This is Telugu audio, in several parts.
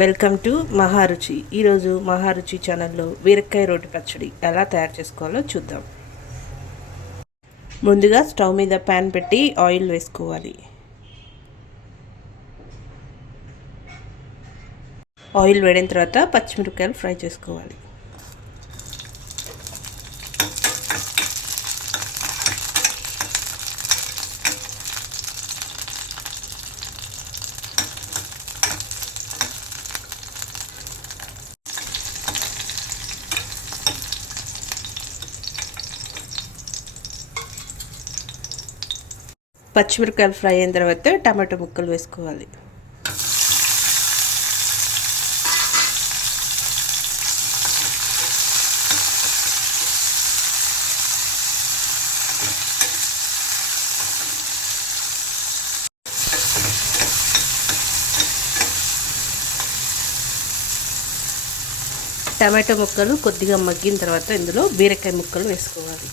Welcome to మహారుచి. ఈరోజు మహారుచి ఛానల్లో బీరకాయ రోటి పచ్చడి ఎలా తయారు చేసుకోవాలో చూద్దాం. ముందుగా స్టవ్ మీద ప్యాన్ పెట్టి ఆయిల్ వేసుకోవాలి. ఆయిల్ వేడిన తర్వాత పచ్చిమిరపకాయలు ఫ్రై చేసుకోవాలి. పచ్చిమిరపకాయలు ఫ్రై అయిన తర్వాత టమాటో ముక్కలు వేసుకోవాలి. టమాటో ముక్కలు కొద్దిగా మగ్గిన తర్వాత ఇందులో బీరకాయ ముక్కలు వేసుకోవాలి.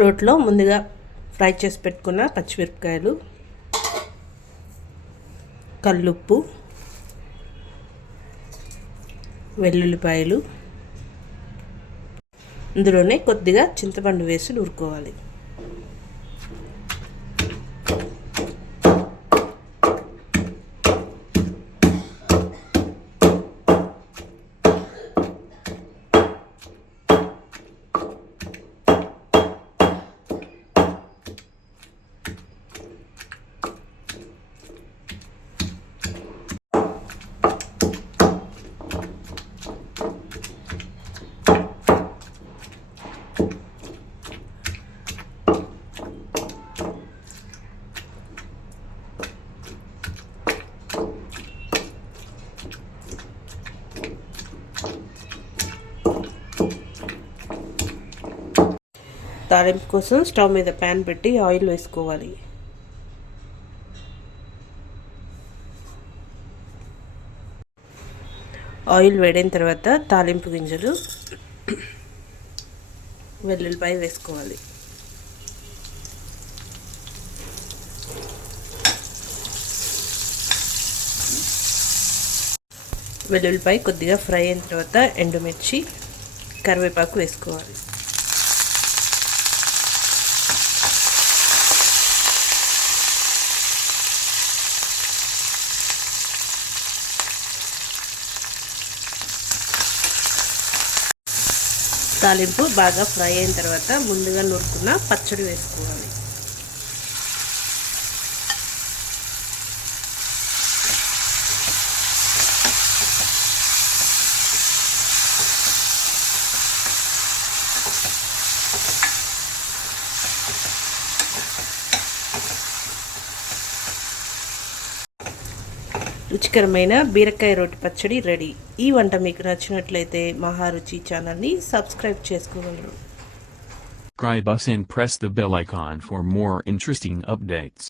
రోట్లో ముందుగా ఫ్రై చేసి పెట్టుకున్న పచ్చిమిరపకాయలు, కల్లుప్పు, వెల్లుల్లిపాయలు, ఇందులోనే కొద్దిగా చింతపండు వేసి నూరుకోవాలి. తాలింపు కోసం స్టవ్ మీద ప్యాన్ పెట్టి ఆయిల్ వేసుకోవాలి. ఆయిల్ వేడిన తర్వాత తాలింపు గింజలు, వెల్లుల్లిపాయ వేసుకోవాలి. వెల్లుల్లిపాయ కొద్దిగా ఫ్రై అయిన తర్వాత ఎండుమిర్చి, కరివేపాకు వేసుకోవాలి. తాలింపు బాగా ఫ్రై అయిన తర్వాత ముందుగా నూరుకున్న పచ్చడి వేసుకోవాలి. రుచికరమైన బీరకాయ రోటి పచ్చడి రెడీ. ఈ వంట మీకు నచ్చినట్లయితే మహారుచి ఛానల్ని సబ్స్క్రైబ్ చేసుకోగలరు. Subscribe us and press the bell icon for more interesting updates.